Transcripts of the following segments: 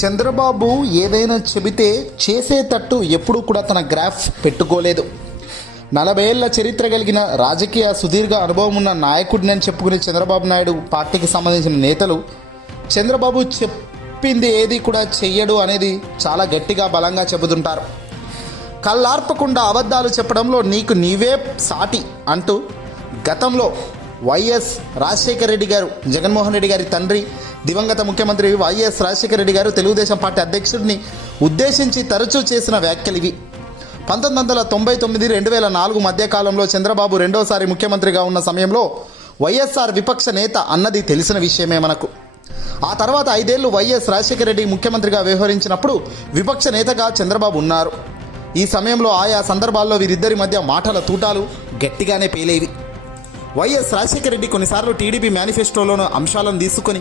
చంద్రబాబు ఏదైనా చెబితే చేసేటట్టు ఎప్పుడూ కూడా తన గ్రాఫ్ పెట్టుకోలేదు. నలభై ఏళ్ళ చరిత్ర కలిగిన రాజకీయ సుదీర్ఘ అనుభవం ఉన్న నాయకుడిని అని చెప్పుకునే చంద్రబాబు నాయుడు పార్టీకి సంబంధించిన నేతలు చంద్రబాబు చెప్పింది ఏది కూడా చెయ్యడు అనేది చాలా గట్టిగా బలంగా చెబుతుంటారు. కళ్ళార్పకుండా అబద్ధాలు చెప్పడంలో నీకు నీవే సాటి అంటూ గతంలో వైఎస్ రాజశేఖర రెడ్డి గారు జగన్మోహన్ రెడ్డి గారి తండ్రి దివంగత ముఖ్యమంత్రి వైఎస్ రాజశేఖర రెడ్డి గారు తెలుగుదేశం పార్టీ అధ్యక్షుడిని ఉద్దేశించి తరచూ చేసిన వ్యాఖ్యలు ఇవి. పంతొమ్మిది వందల తొంభై తొమ్మిది రెండు వేల నాలుగు మధ్యకాలంలో చంద్రబాబు రెండోసారి ముఖ్యమంత్రిగా ఉన్న సమయంలో వైఎస్ఆర్ విపక్ష నేత అన్నది తెలిసిన విషయమే మనకు. ఆ తర్వాత ఐదేళ్ళు వైఎస్ రాజశేఖర రెడ్డి ముఖ్యమంత్రిగా వ్యవహరించినప్పుడు విపక్ష నేతగా చంద్రబాబు ఉన్నారు. ఈ సమయంలో ఆయా సందర్భాల్లో వీరిద్దరి మధ్య మాటల తూటాలు గట్టిగానే పేలేవి. వైఎస్ రాజశేఖర రెడ్డి కొన్నిసార్లు టీడీపీ మేనిఫెస్టోలోని అంశాలను తీసుకొని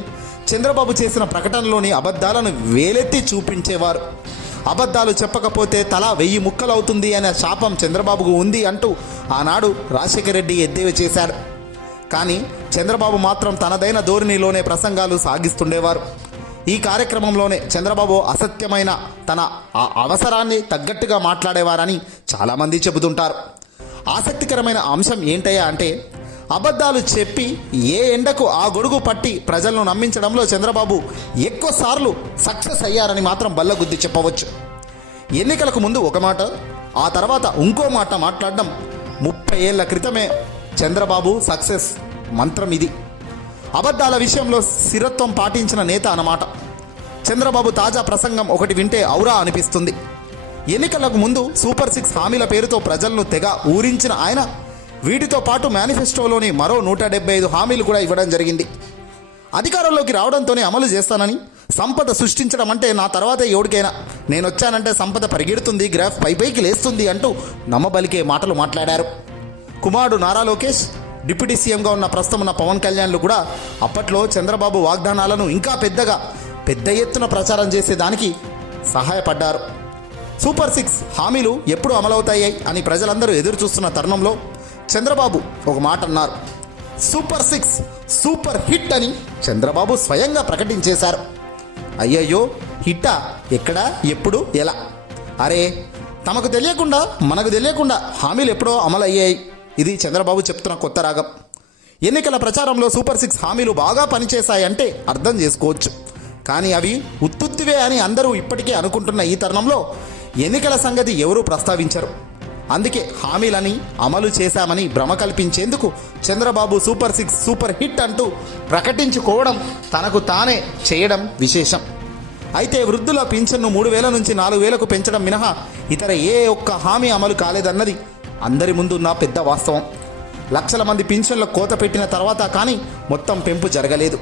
చంద్రబాబు చేసిన ప్రకటనలోని అబద్ధాలను వేలెత్తి చూపించేవారు. అబద్ధాలు చెప్పకపోతే తల వెయ్యి ముక్కలవుతుంది అనే శాపం చంద్రబాబుకు ఉంది అంటూ ఆనాడు రాజశేఖర రెడ్డి ఎద్దేవి చేశాడు కానీ చంద్రబాబు మాత్రం తనదైన ధోరణిలోనే ప్రసంగాలు సాగిస్తుండేవారు. ఈ కార్యక్రమంలోనే చంద్రబాబు అసత్యమైన తన ఆ అవసరాన్ని తగ్గట్టుగా మాట్లాడేవారని చాలామంది చెబుతుంటారు. ఆసక్తికరమైన అంశం ఏంటయ్యా అంటే అబద్ధాలు చెప్పి ఏ ఎండకు ఆ గొడుగు పట్టి ప్రజలను నమ్మించడంలో చంద్రబాబు ఎక్కువసార్లు సక్సెస్ అయ్యారని మాత్రం బల్లగుద్ది చెప్పవచ్చు. ఎన్నికలకు ముందు ఒక మాట ఆ తర్వాత ఇంకో మాట మాట్లాడడం ముప్పై ఏళ్ళ క్రితమే చంద్రబాబు సక్సెస్ మంత్రం ఇది. అబద్ధాల విషయంలో స్థిరత్వం పాటించిన నేత అన్నమాట. చంద్రబాబు తాజా ప్రసంగం ఒకటి వింటే ఔరా అనిపిస్తుంది. ఎన్నికలకు ముందు సూపర్ సిక్స్ హామీల పేరుతో ప్రజలను తెగ ఊరించిన ఆయన వీటితో పాటు మేనిఫెస్టోలోని మరో నూట డెబ్బై ఐదు హామీలు కూడా ఇవ్వడం జరిగింది. అధికారంలోకి రావడంతోనే అమలు చేస్తానని సంపద సృష్టించడం అంటే నా తర్వాత ఎవరికైనా నేను వచ్చానంటే సంపద పరిగెడుతుంది గ్రాఫ్ పై పైకి లేస్తుంది అంటూ నమ్మబలికే మాటలు మాట్లాడారు. కుమారుడు నారా లోకేష్ డిప్యూటీ సీఎంగా ఉన్న ప్రస్తుతం ఉన్న పవన్ కళ్యాణ్లు కూడా అప్పట్లో చంద్రబాబు వాగ్దానాలను ఇంకా పెద్దగా పెద్ద ఎత్తున ప్రచారం చేసేదానికి సహాయపడ్డారు. సూపర్ సిక్స్ హామీలు ఎప్పుడు అమలవుతాయి అని ప్రజలందరూ ఎదురు చూస్తున్న తరుణంలో చంద్రబాబు ఒక మాట అన్నారు. సూపర్ సిక్స్ సూపర్ హిట్ అని చంద్రబాబు స్వయంగా ప్రకటించేశారు. అయ్యయ్యో హిట్టా? ఎక్కడ? ఎప్పుడు? ఎలా? అరే తమకు తెలియకుండా మనకు తెలియకుండా హామీలు ఎప్పుడో అమలయ్యాయి. ఇది చంద్రబాబు చెప్తున్న కొత్త రాగం. ఎన్నికల ప్రచారంలో సూపర్ సిక్స్ హామీలు బాగా పనిచేశాయంటే అర్థం చేసుకోవచ్చు. కానీ అవి ఉత్తుత్తివే అని అందరూ ఇప్పటికే అనుకుంటున్న ఈ తరుణంలో ఎన్నికల సంగతి ఎవరూ ప్రస్తావించరు? అందుకే హామీలని అమలు చేశామని భ్రమ కల్పించేందుకు Chandrababu super six super hit అంటూ ప్రకటించుకోవడం తనకు తానే చేయడం విశేషం. అయితే వృద్ధుల పింఛన్ను మూడు వేల నుంచి నాలుగు వేలకు పెంచడం మినహా ఇతర ఏ ఒక్క హామీ అమలు కాలేదన్నది అందరి ముందున్న పెద్ద వాస్తవం. లక్షల మంది పింఛన్ల కోత పెట్టిన తర్వాత కానీ మొత్తం పెంపు జరగలేదు.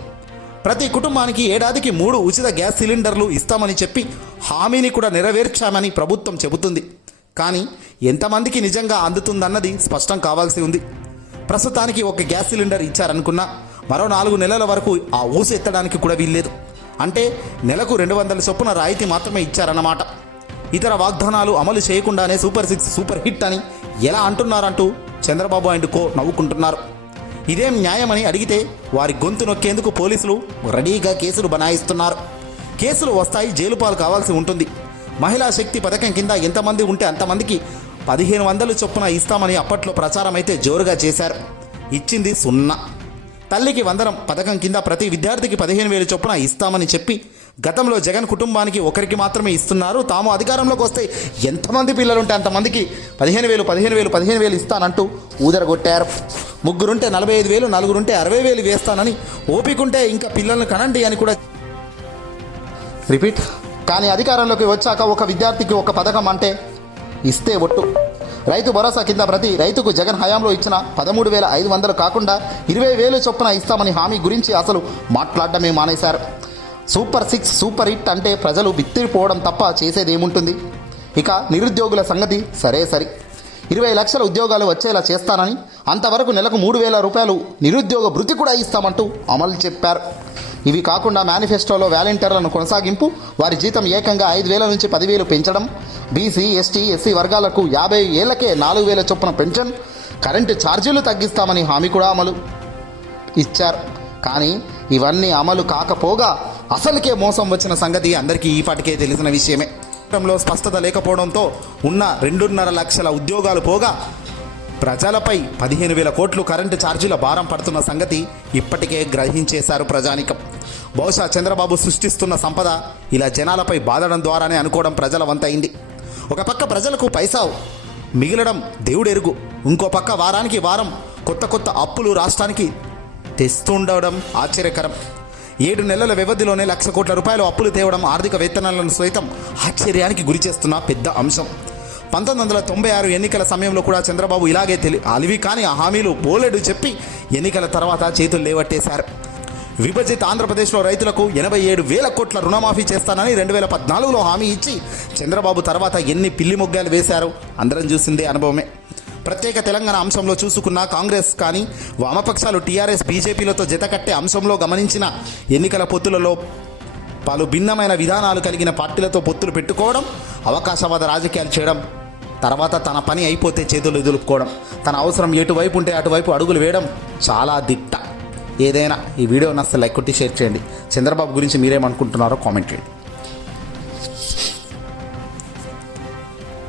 ప్రతి కుటుంబానికి ఏడాదికి మూడు ఉచిత గ్యాస్ సిలిండర్లు ఇస్తామని చెప్పి హామీని కూడా నెరవేర్చామని ప్రభుత్వం చెబుతుంది. కానీ ఎంతమందికి నిజంగా అందుతుందన్నది స్పష్టం కావాల్సి ఉంది. ప్రస్తుతానికి ఒక గ్యాస్ సిలిండర్ ఇచ్చారనుకున్నా మరో నాలుగు నెలల వరకు ఆ ఊసు ఎత్తడానికి కూడా వీల్లేదు. అంటే నెలకు రెండు వందల చొప్పున రాయితీ మాత్రమే ఇచ్చారన్నమాట. ఇతర వాగ్దానాలు అమలు చేయకుండానే సూపర్ సిక్స్ సూపర్ హిట్ అని ఎలా అంటున్నారంటూ చంద్రబాబు అండ్ కో నవ్వుకుంటున్నారు. ఇదేం న్యాయమని అడిగితే వారి గొంతు నొక్కేందుకు పోలీసులు రెడీగా కేసులు బనాయిస్తున్నారు. కేసులు వస్తాయి జైలు పాలు కావాల్సి ఉంటుంది. మహిళా శక్తి పథకం కింద ఎంతమంది ఉంటే అంతమందికి పదిహేను వందలు చొప్పున ఇస్తామని అప్పట్లో ప్రచారం అయితే జోరుగా చేశారు. ఇచ్చింది సున్నా. తల్లికి వందనం పథకం కింద ప్రతి విద్యార్థికి పదిహేను వేలు చొప్పున ఇస్తామని చెప్పి గతంలో జగన్ కుటుంబానికి ఒకరికి మాత్రమే ఇస్తున్నారు. తాము అధికారంలోకి వస్తే ఎంతమంది పిల్లలుంటే అంతమందికి పదిహేను వేలు పదిహేను వేలు పదిహేను వేలు ఇస్తానంటూ ఊదరగొట్టారు. ముగ్గురుంటే నలభై ఐదు వేలు నలుగురుంటే అరవై వేలు వేస్తానని ఓపికంటే ఇంకా పిల్లల్ని కనండి అని కూడా రిపీట్. కానీ అధికారంలోకి వచ్చాక ఒక విద్యార్థికి ఒక పథకం అంటే ఇస్తే ఒట్టు. రైతు భరోసా కింద ప్రతి రైతుకు జగన్ హయాంలో ఇచ్చిన పదమూడు వేల ఐదు వందలు కాకుండా ఇరవై వేలు చొప్పున ఇస్తామని హామీ గురించి అసలు మాట్లాడడమే మానేశారు. సూపర్ సిక్స్ సూపర్ హిట్ అంటే ప్రజలు బిత్తిరిపోవడం తప్ప చేసేదేముంటుంది? ఇక నిరుద్యోగుల సంగతి సరే సరి. ఇరవై లక్షల ఉద్యోగాలు వచ్చేలా చేస్తానని అంతవరకు నెలకు మూడు వేల రూపాయలు నిరుద్యోగ భృతి కూడా ఇస్తామంటూ అమలు చెప్పారు. ఇవి కాకుండా మేనిఫెస్టోలో వాలంటీర్లను కొనసాగింపు వారి జీతం ఏకంగా ఐదు వేల నుంచి పదివేలు పెంచడం బీసీ ఎస్టీ ఎస్సీ వర్గాలకు యాభై ఏళ్ళకే నాలుగు వేల చొప్పున పెన్షన్ కరెంటు ఛార్జీలు తగ్గిస్తామని హామీ కూడా అమలు ఇచ్చారు. కానీ ఇవన్నీ అమలు కాకపోగా అసలుకే మోసం వచ్చిన సంగతి అందరికీ ఈపాటికే తెలిసిన విషయమే. స్పష్టత లేకపోవడంతో ఉన్న రెండున్నర లక్షల ఉద్యోగాలు పోగా ప్రజలపై పదిహేను వేల కోట్లు కరెంటు ఛార్జీల భారం పడుతున్న సంగతి ఇప్పటికే గ్రహించేశారు ప్రజానికం. బహుశా చంద్రబాబు సృష్టిస్తున్న సంపద ఇలా జనాలపై బాధడం ద్వారానే అనుకోవడం ప్రజల వంతైంది ఒక పక్క ప్రజలకు పైసా మిగిలడం దేవుడెరుగు. ఇంకో పక్క వారానికి వారం కొత్త కొత్త అప్పులు రాష్ట్రానికి తెస్తుండడం ఆశ్చర్యకరం. ఏడు నెలల వ్యవధిలోనే లక్ష కోట్ల రూపాయలు అప్పులు తేవడం ఆర్థిక వేతనాలను సైతం ఆశ్చర్యానికి గురి చేస్తున్న పెద్ద అంశం. పంతొమ్మిది వందల తొంభై ఆరు ఎన్నికల సమయంలో కూడా చంద్రబాబు ఇలాగే తెలి అలివి కాని ఆ హామీలు బోలెడు చెప్పి ఎన్నికల తర్వాత చేతులు లేవట్టేశారు. విభజిత ఆంధ్రప్రదేశ్లో రైతులకు ఎనభై ఏడు వేల కోట్ల రుణమాఫీ చేస్తానని రెండు వేల పద్నాలుగులో హామీ ఇచ్చి చంద్రబాబు తర్వాత ఎన్ని పిల్లి మొగ్గాలు వేశారో అందరం చూసిందే అనుభవమే. ప్రత్యేక తెలంగాణ అంశంలో చూసుకున్న కాంగ్రెస్ కానీ వామపక్షాలు టీఆర్ఎస్ బీజేపీలతో జతకట్టే అంశంలో గమనించిన ఎన్నికల పొత్తులలో పలు భిన్నమైన విధానాలు కలిగిన పార్టీలతో పొత్తులు పెట్టుకోవడం అవకాశవాద రాజకీయాలు చేయడం తర్వాత తన పని అయిపోతే చేతులు ఎదులుపుకోవడం తన అవసరం ఎటువైపు ఉంటే అటువైపు అడుగులు వేయడం చాలా దిట్ట. ఏదైనా ఈ వీడియో నస్తే లైక్ కొట్టి షేర్ చేయండి. చంద్రబాబు గురించి మీరేమనుకుంటున్నారో కామెంట్ చేయండి.